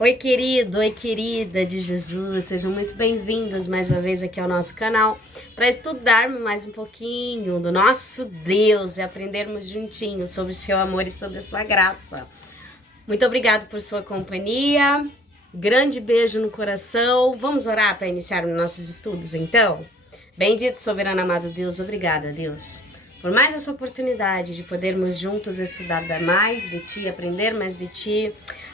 Oi, querido, oi, querida de Jesus, sejam muito bem-vindos mais uma vez aqui ao nosso canal para estudarmos mais um pouquinho do nosso Deus e aprendermos juntinhos sobre o seu amor e sobre a sua graça. Muito obrigado por sua companhia, grande beijo no coração. Vamos orar para iniciar os nossos estudos, então? Bendito, soberano, amado Deus, obrigada, Deus, por mais essa oportunidade de podermos juntos estudar mais de Ti, aprender mais de Ti.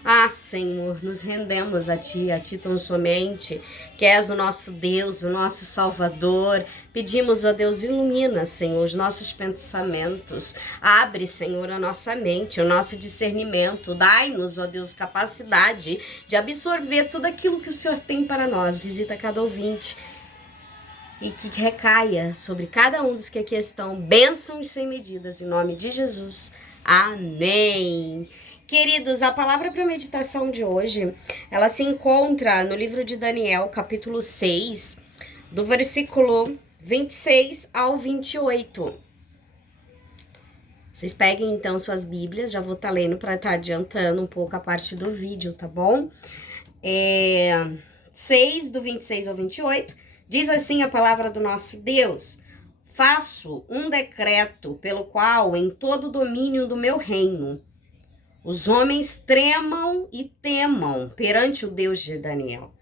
Ah, Senhor, nos rendemos a Ti tão somente, que és o nosso Deus, o nosso Salvador. Pedimos, ó Deus, ilumina, Senhor, os nossos pensamentos. Abre, Senhor, a nossa mente, o nosso discernimento. Dai-nos, ó Deus, capacidade de absorver tudo aquilo que o Senhor tem para nós. Visita cada ouvinte e que recaia sobre cada um dos que aqui estão bênçãos sem medidas, em nome de Jesus. Amém. Queridos, a palavra para a meditação de hoje, ela se encontra no livro de Daniel, capítulo 6, do versículo 26 ao 28. Vocês peguem então suas bíblias, já vou estar lendo para estar adiantando um pouco a parte do vídeo, tá bom? 6, do 26 ao 28, diz assim a palavra do nosso Deus: faço um decreto pelo qual em todo o domínio do meu reino os homens tremam e temam perante o Deus de Daniel,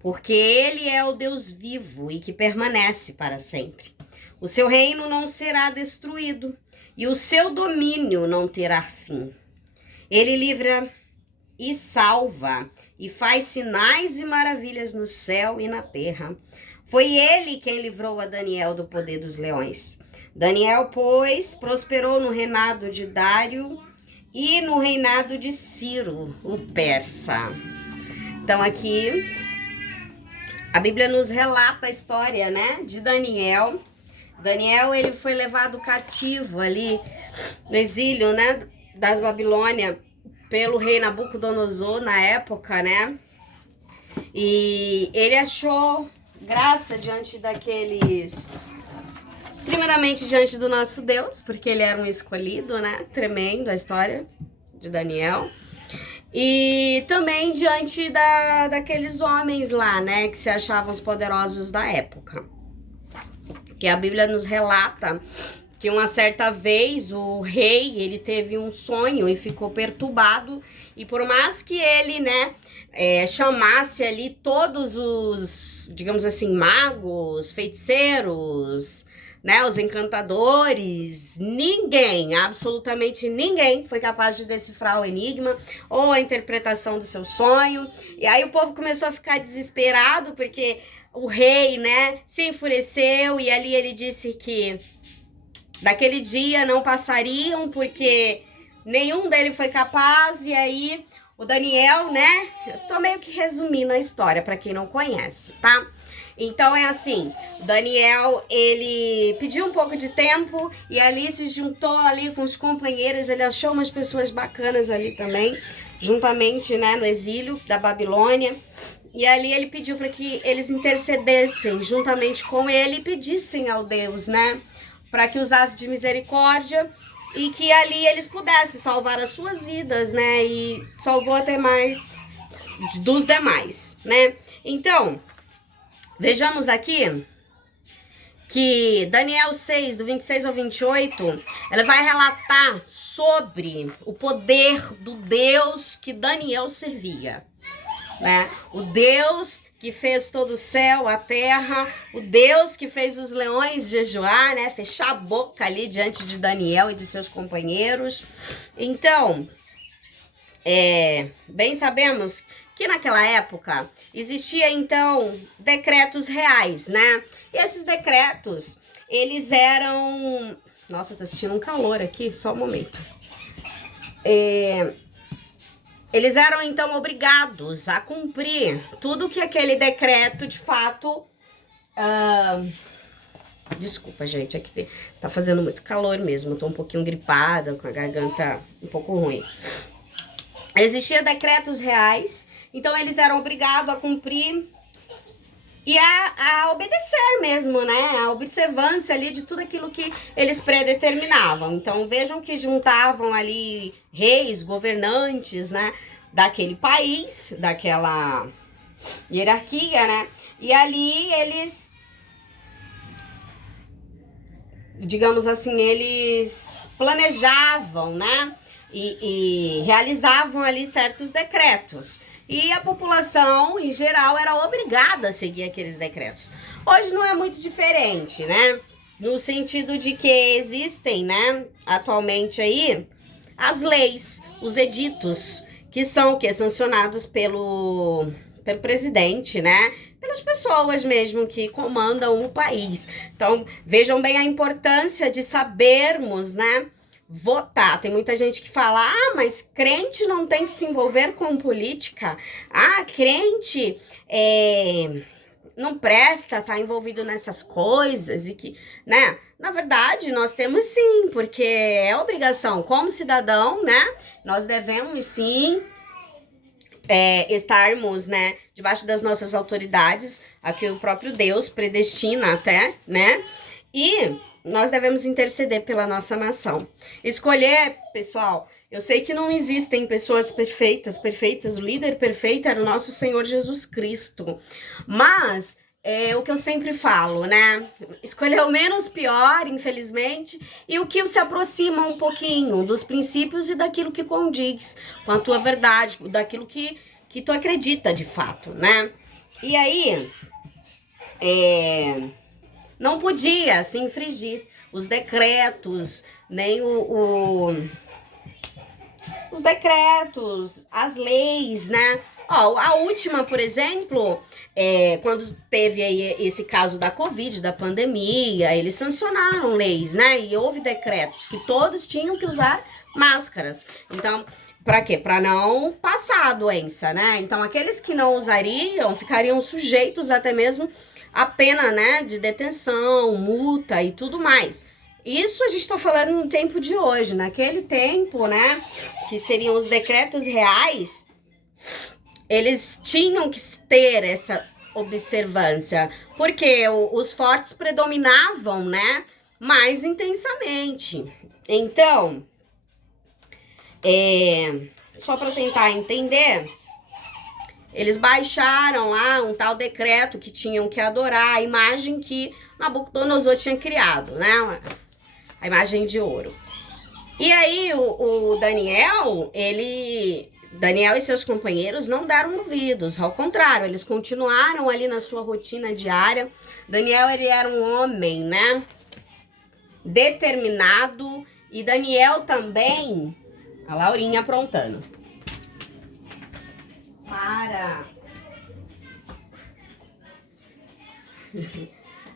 porque ele é o Deus vivo e que permanece para sempre. O seu reino não será destruído e o seu domínio não terá fim. Ele livra e salva e faz sinais e maravilhas no céu e na terra. Foi ele quem livrou a Daniel do poder dos leões. Daniel, pois, prosperou no reinado de Dário e no reinado de Ciro, o persa. Então aqui a Bíblia nos relata a história, né, de Daniel. Daniel, ele foi levado cativo ali no exílio, né, das Babilônia pelo rei Nabucodonosor na época, né? E ele achou graça diante daqueles, primeiramente diante do nosso Deus, porque ele era um escolhido, né? Tremendo a história de Daniel. E também diante daqueles homens lá, né? Que se achavam os poderosos da época. Que a Bíblia nos relata que uma certa vez o rei, ele teve um sonho e ficou perturbado. E por mais que ele, né, chamasse ali todos os, digamos assim, magos, feiticeiros, né, os encantadores, ninguém, absolutamente ninguém foi capaz de decifrar o enigma ou a interpretação do seu sonho. E aí o povo começou a ficar desesperado porque o rei, né, se enfureceu e ali ele disse que daquele dia não passariam porque nenhum deles foi capaz. E aí o Daniel, né, eu tô meio que resumindo a história para quem não conhece, tá? Então é assim, Daniel, ele pediu um pouco de tempo e ali se juntou ali com os companheiros, ele achou umas pessoas bacanas ali também, juntamente, né, no exílio da Babilônia. E ali ele pediu para que eles intercedessem juntamente com ele e pedissem ao Deus, né, para que usasse de misericórdia e que ali eles pudessem salvar as suas vidas, né, e salvou até mais dos demais, né. Então, vejamos aqui que Daniel 6, do 26 ao 28, ela vai relatar sobre o poder do Deus que Daniel servia, né? O Deus que fez todo o céu, a terra, o Deus que fez os leões jejuar, né? Fechar a boca ali diante de Daniel e de seus companheiros. Então, bem sabemos que naquela época existia então decretos reais, né? E esses decretos, eles eram... Nossa, eu tô sentindo um calor aqui, só um momento. Eles eram então obrigados a cumprir tudo que aquele decreto de fato... Desculpa, gente, aqui tá fazendo muito calor mesmo, eu tô um pouquinho gripada, com a garganta um pouco ruim. Existiam decretos reais, então eles eram obrigados a cumprir e a obedecer mesmo, né? A observância ali de tudo aquilo que eles predeterminavam. Então vejam que juntavam ali reis, governantes, né? daquele país, daquela hierarquia, né? E ali eles, digamos assim, eles planejavam, né? E realizavam ali certos decretos. E a população, em geral, era obrigada a seguir aqueles decretos. Hoje não é muito diferente, né? No sentido de que existem, né, atualmente aí, as leis, os editos, que são sancionados pelo presidente, né? Pelas pessoas mesmo que comandam o país. Então, vejam bem a importância de sabermos, né, votar. Tem muita gente que fala, mas crente não tem que se envolver com política. Crente não presta, tá envolvido nessas coisas e que, né? Na verdade, nós temos sim, porque é obrigação. Como cidadão, né? Nós devemos sim estarmos, né, debaixo das nossas autoridades, aqui o próprio Deus predestina até, né? E nós devemos interceder pela nossa nação. Escolher, pessoal, eu sei que não existem pessoas perfeitas, o líder perfeito era o nosso Senhor Jesus Cristo. Mas, o que eu sempre falo, né? Escolher o menos pior, infelizmente, e o que se aproxima um pouquinho dos princípios e daquilo que condiz com a tua verdade, daquilo que tu acredita de fato, né? E aí, não podia se infringir os decretos, nem os decretos, as leis, né? A última, por exemplo, quando teve aí esse caso da Covid, da pandemia, eles sancionaram leis, né? E houve decretos que todos tinham que usar máscaras. Então, para quê? Para não passar a doença, né? Então, aqueles que não usariam ficariam sujeitos até mesmo a pena, né, de detenção, multa e tudo mais. Isso a gente tá falando no tempo de hoje. Naquele tempo, né, que seriam os decretos reais, eles tinham que ter essa observância, porque os fortes predominavam, né, mais intensamente. Então, só para tentar entender, eles baixaram lá um tal decreto que tinham que adorar a imagem que Nabucodonosor tinha criado, né? A imagem de ouro. E aí o Daniel e seus companheiros não deram ouvidos, ao contrário, eles continuaram ali na sua rotina diária. Daniel, ele era um homem, né, determinado, e Daniel também, a Laurinha aprontando. Para!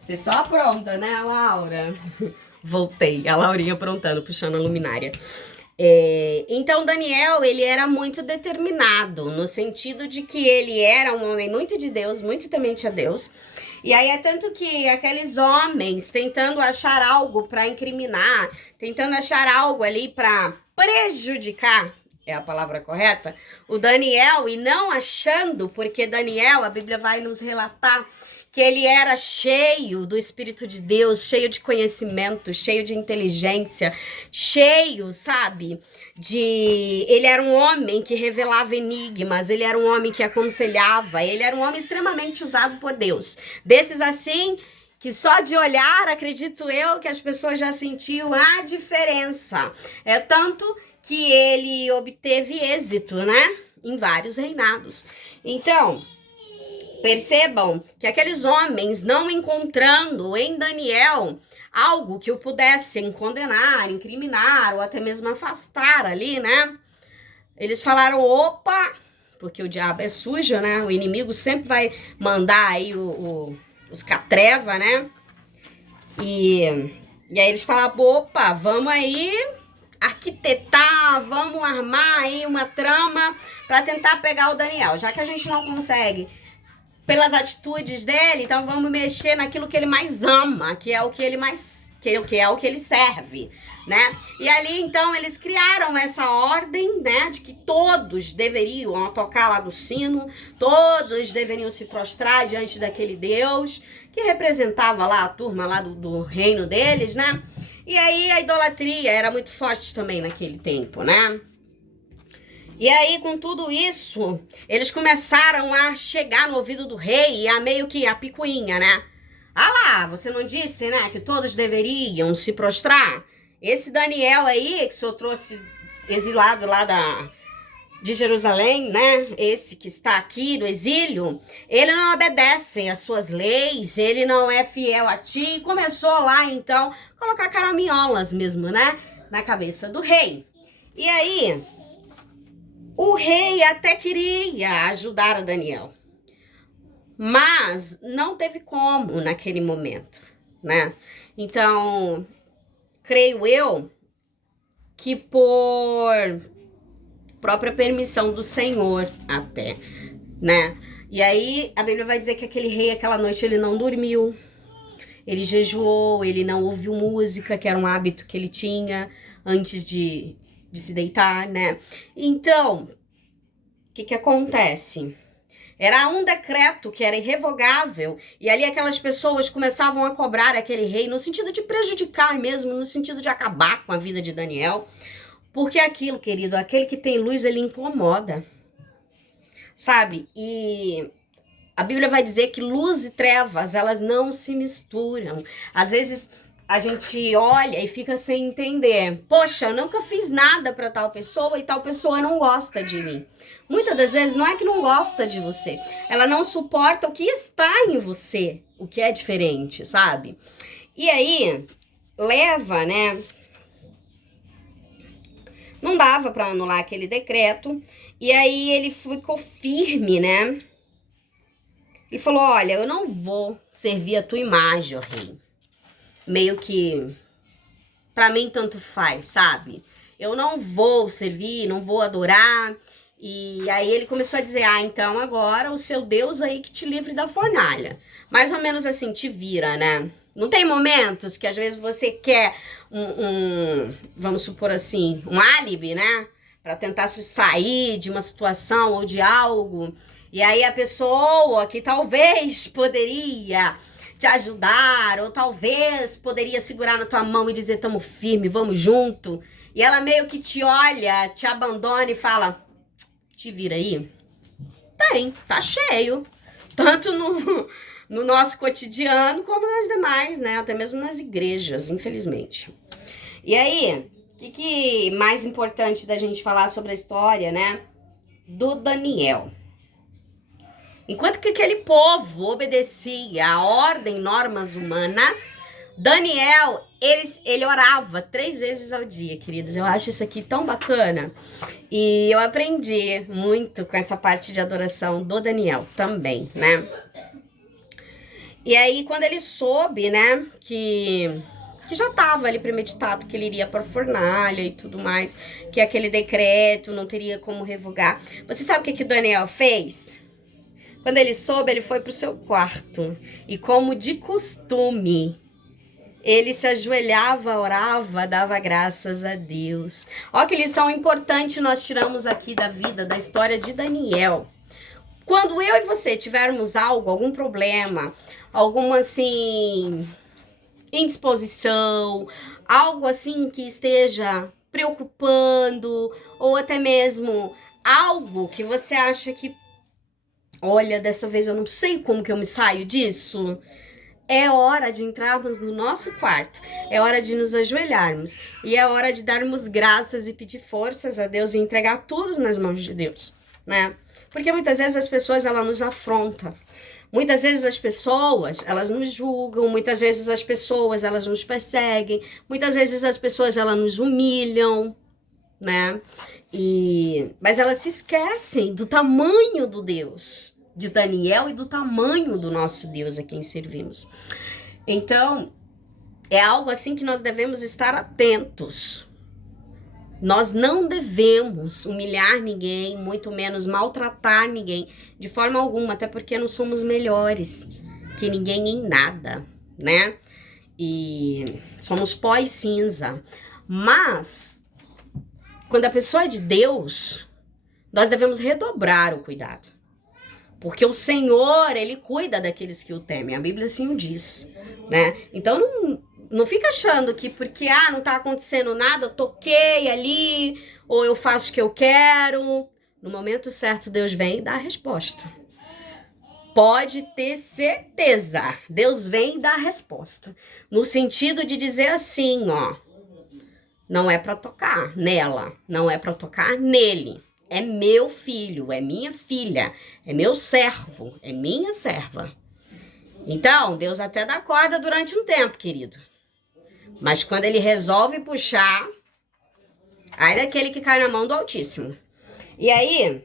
Você só apronta, né, Laura? Voltei, a Laurinha aprontando, puxando a luminária. Então, Daniel, ele era muito determinado, no sentido de que ele era um homem muito de Deus, muito temente a Deus. E aí é tanto que aqueles homens tentando achar algo para incriminar, tentando achar algo ali para prejudicar, é a palavra correta, o Daniel, e não achando, porque Daniel, a Bíblia vai nos relatar que ele era cheio do Espírito de Deus, cheio de conhecimento, cheio de inteligência, cheio, sabe, ele era um homem que revelava enigmas, ele era um homem que aconselhava, ele era um homem extremamente usado por Deus. Desses assim, que só de olhar, acredito eu, que as pessoas já sentiam a diferença. É tanto que ele obteve êxito, né, em vários reinados. Então, percebam que aqueles homens, não encontrando em Daniel algo que o pudessem condenar, incriminar ou até mesmo afastar ali, né, eles falaram, opa, porque o diabo é sujo, né, o inimigo sempre vai mandar aí os catreva, né, e aí eles falaram, opa, vamos aí arquitetar, vamos armar aí uma trama para tentar pegar o Daniel, já que a gente não consegue pelas atitudes dele, então vamos mexer naquilo que ele mais ama, que é o que ele mais, que é o que ele serve, né? E ali, então, eles criaram essa ordem, né, de que todos deveriam tocar lá do sino, todos deveriam se prostrar diante daquele Deus, que representava lá a turma lá do reino deles, né? E aí a idolatria era muito forte também naquele tempo, né? E aí, com tudo isso, eles começaram a chegar no ouvido do rei e a meio que a picuinha, né? Ah lá, você não disse, né, que todos deveriam se prostrar? Esse Daniel aí, que o senhor trouxe exilado lá de Jerusalém, né? Esse que está aqui no exílio, ele não obedece às suas leis, ele não é fiel a ti. E começou lá, então, colocar caraminholas mesmo, né? Na cabeça do rei. E aí, o rei até queria ajudar a Daniel, mas não teve como naquele momento, né? Então, creio eu que por própria permissão do Senhor até, né? E aí a Bíblia vai dizer que aquele rei, aquela noite, ele não dormiu, ele jejuou, ele não ouviu música, que era um hábito que ele tinha antes de se deitar, né? Então, o que acontece? Era um decreto que era irrevogável, e ali aquelas pessoas começavam a cobrar aquele rei no sentido de prejudicar mesmo, no sentido de acabar com a vida de Daniel. Porque aquilo, querido, aquele que tem luz, ele incomoda, sabe? E a Bíblia vai dizer que luz e trevas, elas não se misturam. Às vezes a gente olha e fica sem entender. Poxa, eu nunca fiz nada para tal pessoa e tal pessoa não gosta de mim. Muitas das vezes não é que não gosta de você, ela não suporta o que está em você, o que é diferente, sabe? E aí, leva, né? Não dava para anular aquele decreto. E aí ele ficou firme, né? Ele falou, olha, eu não vou servir a tua imagem, ó rei. Meio que, pra mim, tanto faz, sabe? Eu não vou servir, não vou adorar. E aí ele começou a dizer, então agora o seu Deus aí que te livre da fornalha. Mais ou menos assim, te vira, né? Não tem momentos que às vezes você quer vamos supor assim, um álibi, né? Para tentar se sair de uma situação ou de algo. E aí a pessoa que talvez poderia te ajudar, ou talvez poderia segurar na tua mão e dizer, tamo firme, vamos junto. E ela meio que te olha, te abandona e fala, te vira aí. Tá cheio. Tanto no nosso cotidiano, como nas demais, né? Até mesmo nas igrejas, infelizmente. E aí, o que mais importante da gente falar sobre a história, né? Do Daniel. Enquanto que aquele povo obedecia a ordem, normas humanas, Daniel, ele orava 3 vezes ao dia, queridos. Eu acho isso aqui tão bacana. E eu aprendi muito com essa parte de adoração do Daniel também, né? E aí, quando ele soube, né, que já estava ali premeditado que ele iria para a fornalha e tudo mais, que aquele decreto não teria como revogar. Você sabe o que o Daniel fez? Quando ele soube, ele foi para o seu quarto. E como de costume, ele se ajoelhava, orava, dava graças a Deus. Olha que lição importante nós tiramos aqui da vida, da história de Daniel. Quando eu e você tivermos algo, algum problema, alguma assim indisposição, algo assim que esteja preocupando, ou até mesmo algo que você acha que, olha, dessa vez eu não sei como que eu me saio disso, é hora de entrarmos no nosso quarto, é hora de nos ajoelharmos, e é hora de darmos graças e pedir forças a Deus e entregar tudo nas mãos de Deus, né? Porque muitas vezes as pessoas, elas nos afrontam. Muitas vezes as pessoas, elas nos julgam, muitas vezes as pessoas, elas nos perseguem, muitas vezes as pessoas, elas nos humilham, né? Mas elas se esquecem do tamanho do Deus de Daniel e do tamanho do nosso Deus a quem servimos. Então, é algo assim que nós devemos estar atentos. Nós não devemos humilhar ninguém, muito menos maltratar ninguém, de forma alguma, até porque não somos melhores que ninguém em nada, né? E somos pó e cinza. Mas, quando a pessoa é de Deus, nós devemos redobrar o cuidado. Porque o Senhor, Ele cuida daqueles que o temem. A Bíblia assim o diz, né? Então, não fica achando que porque não tá acontecendo nada, eu toquei ali, ou eu faço o que eu quero. No momento certo, Deus vem e dá a resposta. Pode ter certeza, Deus vem e dá a resposta. No sentido de dizer assim, ó, não é para tocar nela, não é para tocar nele. É meu filho, é minha filha, é meu servo, é minha serva. Então, Deus até dá corda durante um tempo, querido. Mas quando ele resolve puxar, aí é daquele que cai na mão do Altíssimo. E aí,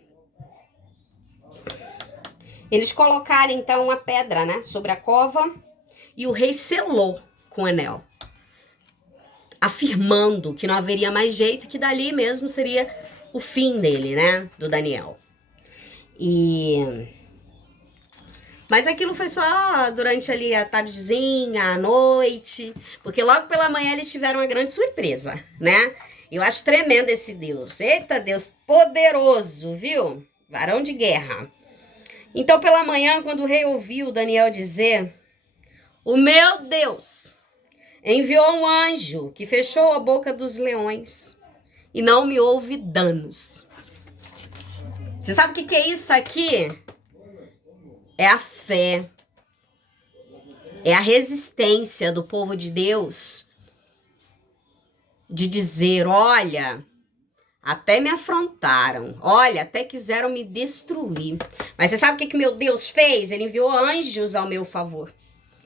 eles colocaram então uma pedra, né, sobre a cova, e o rei selou com o anel, afirmando que não haveria mais jeito, que dali mesmo seria o fim dele, né, do Daniel. Mas aquilo foi só durante ali a tardezinha, a noite, porque logo pela manhã eles tiveram uma grande surpresa, né? Eu acho tremendo esse Deus. Eita, Deus poderoso, viu? Varão de guerra. Então, pela manhã, quando o rei ouviu Daniel dizer: o meu Deus enviou um anjo que fechou a boca dos leões e não me houve danos. Você sabe o que é isso aqui? É a fé. É a resistência do povo de Deus de dizer: olha, até me afrontaram, olha, até quiseram me destruir. Mas você sabe o que meu Deus fez? Ele enviou anjos ao meu favor.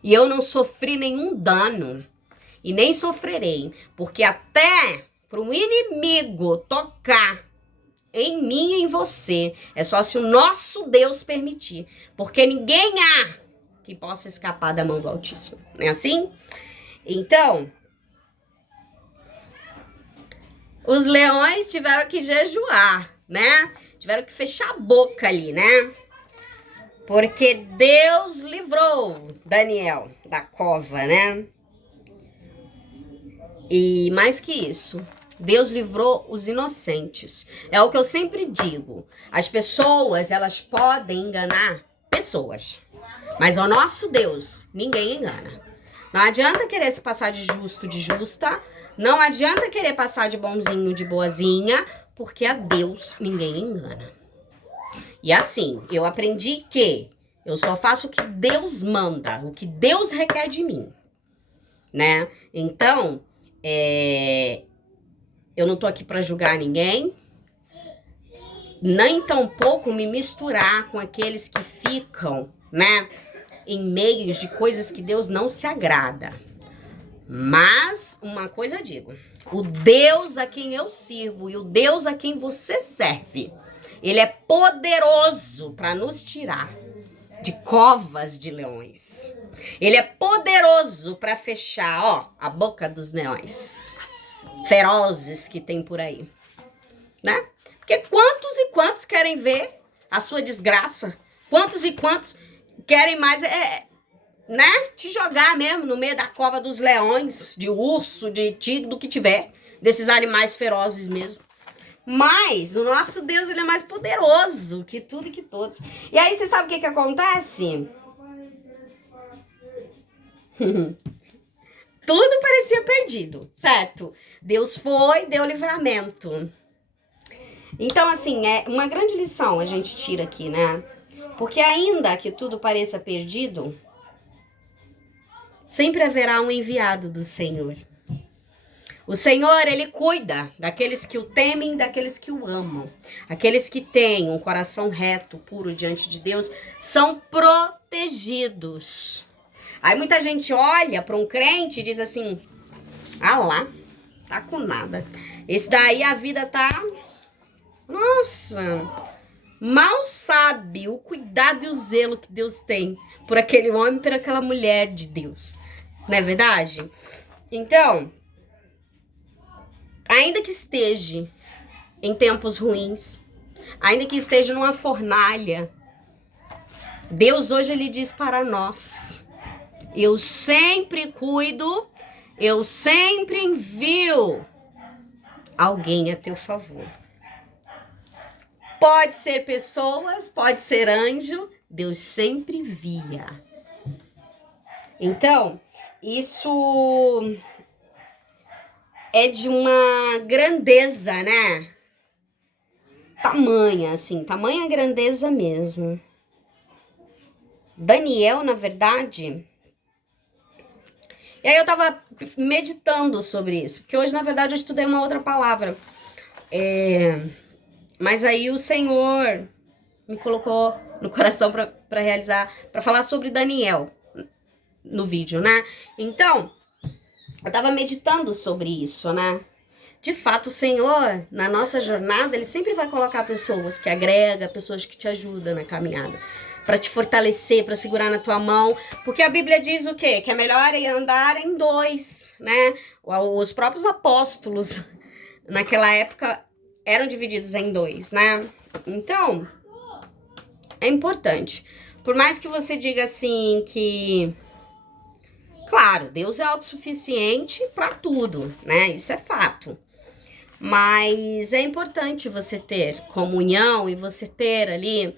E eu não sofri nenhum dano. E nem sofrerei. Porque até para um inimigo tocar em mim e em você, é só se o nosso Deus permitir. Porque ninguém há que possa escapar da mão do Altíssimo. Não é assim? Então, os leões tiveram que jejuar, né? Tiveram que fechar a boca ali, né? Porque Deus livrou Daniel da cova, né? E mais que isso, Deus livrou os inocentes. É o que eu sempre digo. As pessoas, elas podem enganar pessoas. Mas ao nosso Deus, ninguém engana. Não adianta querer se passar de justo, de justa. Não adianta querer passar de bonzinho, de boazinha. Porque a Deus ninguém engana. E assim, eu aprendi que eu só faço o que Deus manda. O que Deus requer de mim. Né? Então, eu não tô aqui para julgar ninguém. Nem tampouco me misturar com aqueles que ficam, né? Em meios de coisas que Deus não se agrada. Mas uma coisa eu digo: o Deus a quem eu sirvo e o Deus a quem você serve, ele é poderoso para nos tirar de covas de leões. Ele é poderoso para fechar, ó, a boca dos leões ferozes que tem por aí, né? Porque quantos e quantos querem ver a sua desgraça? Quantos e quantos querem mais, né? Te jogar mesmo no meio da cova dos leões, de urso, de tigre, do que tiver. Desses animais ferozes mesmo. Mas o nosso Deus, ele é mais poderoso que tudo e que todos. E aí, você sabe o que acontece? Tudo parecia perdido, certo? Deus foi, deu livramento. Então, assim, é uma grande lição a gente tira aqui, né? Porque ainda que tudo pareça perdido, sempre haverá um enviado do Senhor. O Senhor, ele cuida daqueles que o temem, daqueles que o amam. Aqueles que têm um coração reto, puro diante de Deus, são protegidos. Aí muita gente olha para um crente e diz assim: ah lá, tá com nada. Esse daí a vida tá... Nossa, mal sabe o cuidado e o zelo que Deus tem por aquele homem e por aquela mulher de Deus. Não é verdade? Então, ainda que esteja em tempos ruins, ainda que esteja numa fornalha, Deus hoje ele diz para nós: eu sempre cuido, eu sempre envio alguém a teu favor. Pode ser pessoas, pode ser anjo, Deus sempre envia. Então, isso é de uma grandeza, né? tamanha, assim, tamanha grandeza mesmo. Daniel, na verdade... E aí eu tava meditando sobre isso, porque hoje, na verdade, eu estudei uma outra palavra. Mas aí o Senhor me colocou no coração para realizar, para falar sobre Daniel no vídeo, né? Então, eu tava meditando sobre isso, né? De fato, o Senhor, na nossa jornada, Ele sempre vai colocar pessoas que agregam, pessoas que te ajudam na caminhada, para te fortalecer, para segurar na tua mão, porque a Bíblia diz o quê? Que é melhor andar em dois, né? Os próprios apóstolos, naquela época, eram divididos em dois, né? Então, é importante. Por mais que você diga assim que... Claro, Deus é autossuficiente para tudo, né? Isso é fato. Mas é importante você ter comunhão e você ter ali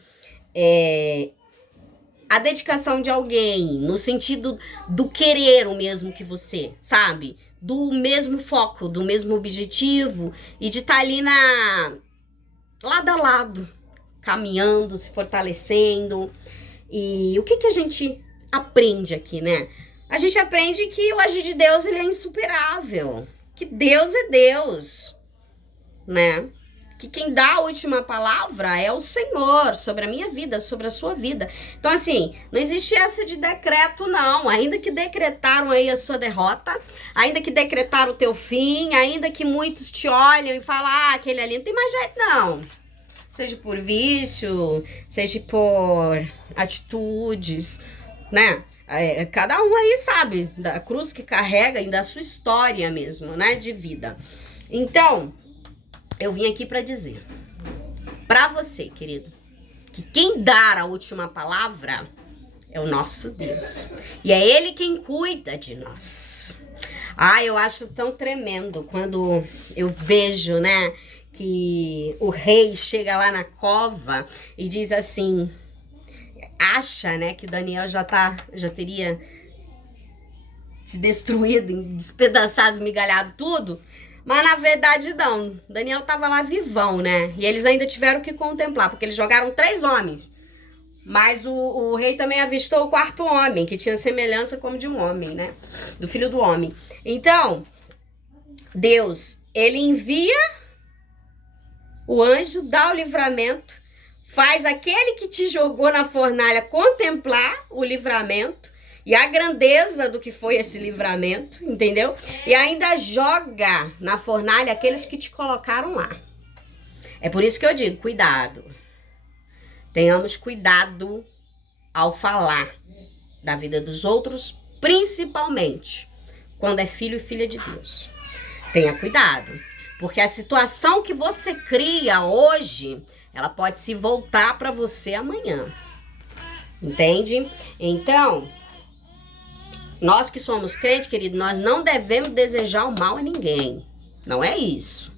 a dedicação de alguém, no sentido do querer o mesmo que você, sabe? Do mesmo foco, do mesmo objetivo e de estar ali lado a lado, caminhando, se fortalecendo. E o que a gente aprende aqui, né? A gente aprende que o agir de Deus, ele é insuperável. Que Deus é Deus, né? Que quem dá a última palavra é o Senhor sobre a minha vida, sobre a sua vida. Então, assim, não existe essa de decreto, não. Ainda que decretaram aí a sua derrota, ainda que decretaram o teu fim, ainda que muitos te olham e falam, aquele ali não tem mais jeito, não. Seja por vício, seja por atitudes, né? Cada um aí sabe da cruz que carrega e da sua história mesmo, né? De vida. Então, eu vim aqui para dizer para você, querido, que quem dá a última palavra é o nosso Deus. E é Ele quem cuida de nós. Eu acho tão tremendo quando eu vejo, né, que o rei chega lá na cova e diz assim, acha, né, que Daniel já teria se destruído, despedaçado, esmigalhado tudo. Mas na verdade não, Daniel tava lá vivão, né? E eles ainda tiveram que contemplar, porque eles jogaram 3 homens. Mas o rei também avistou o 4º homem, que tinha semelhança como de um homem, né? Do filho do homem. Então, Deus, ele envia o anjo, dá o livramento, faz aquele que te jogou na fornalha contemplar o livramento, e a grandeza do que foi esse livramento, entendeu? E ainda joga na fornalha aqueles que te colocaram lá. É por isso que eu digo, cuidado. Tenhamos cuidado ao falar da vida dos outros, principalmente quando é filho e filha de Deus. Tenha cuidado, porque a situação que você cria hoje, ela pode se voltar para você amanhã. Entende? Então... nós que somos crentes, querido, nós não devemos desejar o mal a ninguém. Não é isso.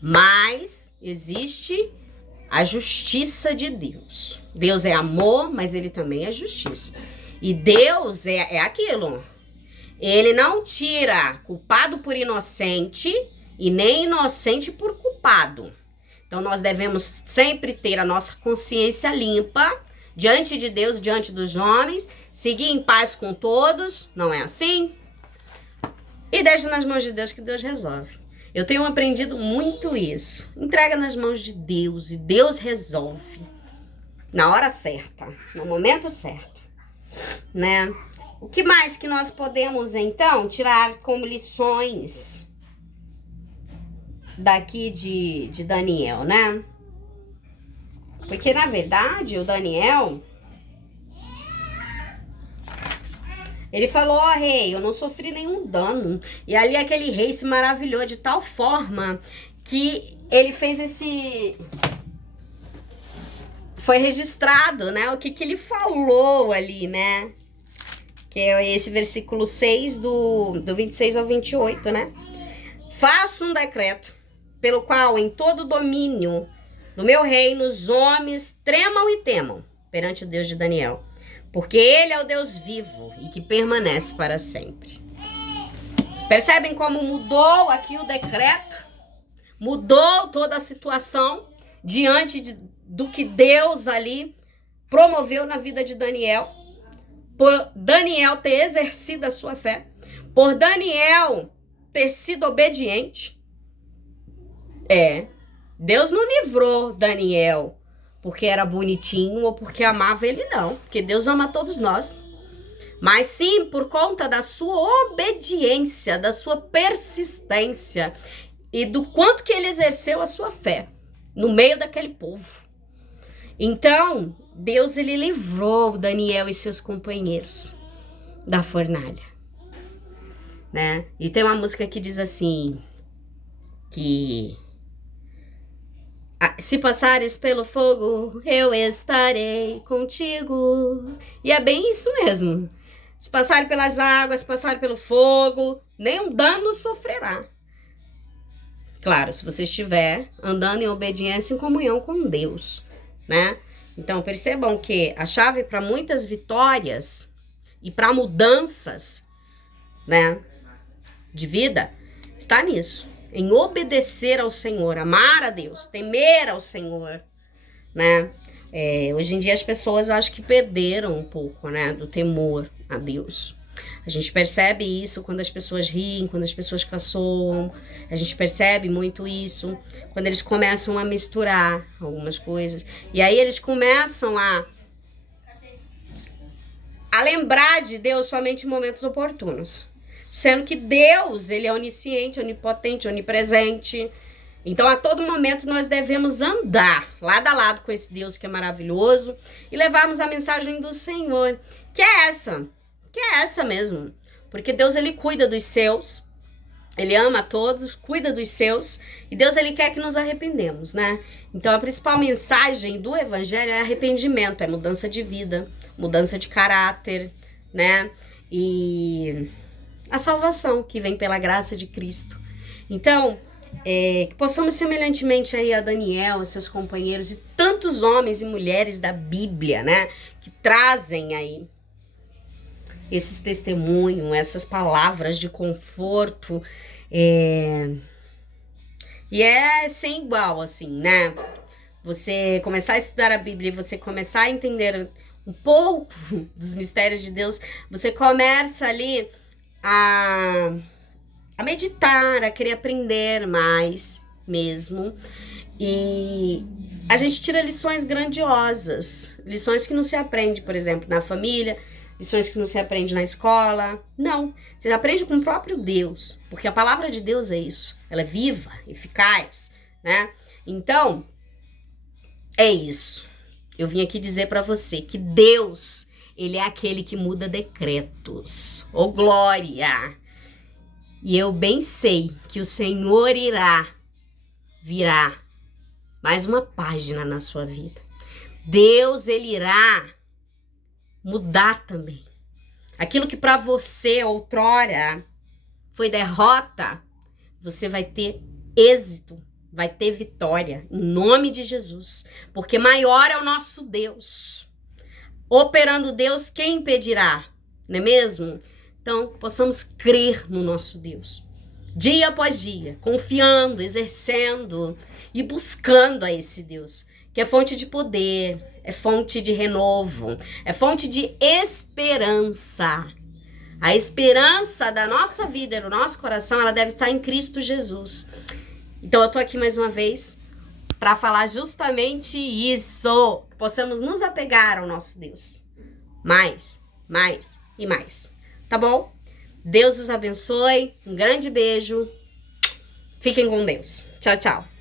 Mas existe a justiça de Deus. Deus é amor, mas ele também é justiça. E Deus é aquilo. Ele não tira culpado por inocente e nem inocente por culpado. Então nós devemos sempre ter a nossa consciência limpa diante de Deus, diante dos homens, seguir em paz com todos, não é assim? E deixa nas mãos de Deus que Deus resolve. Eu tenho aprendido muito isso. Entrega nas mãos de Deus e Deus resolve. Na hora certa, no momento certo, né? O que mais que nós podemos, então, tirar como lições daqui de Daniel, né? Porque, na verdade, o Daniel, ele falou, rei, eu não sofri nenhum dano. E ali aquele rei se maravilhou de tal forma que ele fez foi registrado, né? O que ele falou ali, né? Que é esse versículo 6 do 26 ao 28, né? Faça um decreto pelo qual em todo domínio no meu reino, os homens tremam e temam perante o Deus de Daniel, porque ele é o Deus vivo e que permanece para sempre. Percebem como mudou aqui o decreto? Mudou toda a situação? diante do que Deus ali promoveu na vida de Daniel, por Daniel ter exercido a sua fé, por Daniel ter sido obediente. Deus não livrou Daniel porque era bonitinho ou porque amava ele, não. Porque Deus ama todos nós. Mas sim por conta da sua obediência, da sua persistência e do quanto que ele exerceu a sua fé no meio daquele povo. Então, Deus, ele livrou Daniel e seus companheiros da fornalha, né? E tem uma música que diz assim, que se passares pelo fogo, eu estarei contigo. E é bem isso mesmo. Se passarem pelas águas, se passarem pelo fogo, nenhum dano sofrerá. Claro, se você estiver andando em obediência, em comunhão com Deus, né? Então, percebam que a chave para muitas vitórias e para mudanças, né, de vida, está nisso. Em obedecer ao Senhor, amar a Deus, temer ao Senhor, né? Hoje em dia as pessoas, eu acho que perderam um pouco, né, do temor a Deus. A gente percebe isso quando as pessoas riem, quando as pessoas caçoam. A gente percebe muito isso quando eles começam a misturar algumas coisas. E aí eles começam a lembrar de Deus somente em momentos oportunos. Sendo que Deus, ele é onisciente, onipotente, onipresente. Então, a todo momento, nós devemos andar lado a lado com esse Deus que é maravilhoso e levarmos a mensagem do Senhor, que é essa mesmo. Porque Deus, ele cuida dos seus, ele ama a todos, cuida dos seus, e Deus, ele quer que nos arrependemos, né? Então, a principal mensagem do Evangelho é arrependimento, é mudança de vida, mudança de caráter, né? E a salvação que vem pela graça de Cristo. Então, que possamos semelhantemente aí a Daniel, a seus companheiros e tantos homens e mulheres da Bíblia, né, que trazem aí esses testemunhos, essas palavras de conforto, e é sem igual, assim, né? Você começar a estudar a Bíblia e você começar a entender um pouco dos mistérios de Deus, você começa ali a meditar, a querer aprender mais mesmo. E a gente tira lições grandiosas, lições que não se aprende, por exemplo, na família, lições que não se aprende na escola. Não, você aprende com o próprio Deus, porque a palavra de Deus é isso. Ela é viva, eficaz, né? Então, é isso. Eu vim aqui dizer para você que Deus, ele é aquele que muda decretos. Ô, glória! E eu bem sei que o Senhor virá mais uma página na sua vida. Deus, ele irá mudar também. Aquilo que para você outrora foi derrota, você vai ter êxito, vai ter vitória, em nome de Jesus. Porque maior é o nosso Deus. Operando Deus, quem impedirá? Não é mesmo? Então, possamos crer no nosso Deus, dia após dia, confiando, exercendo e buscando a esse Deus, que é fonte de poder, é fonte de renovo, é fonte de esperança. A esperança da nossa vida, do nosso coração, ela deve estar em Cristo Jesus. Então, eu tô aqui mais uma vez para falar justamente isso, que possamos nos apegar ao nosso Deus. Mais e mais. Tá bom? Deus os abençoe. Um grande beijo. Fiquem com Deus. Tchau, tchau.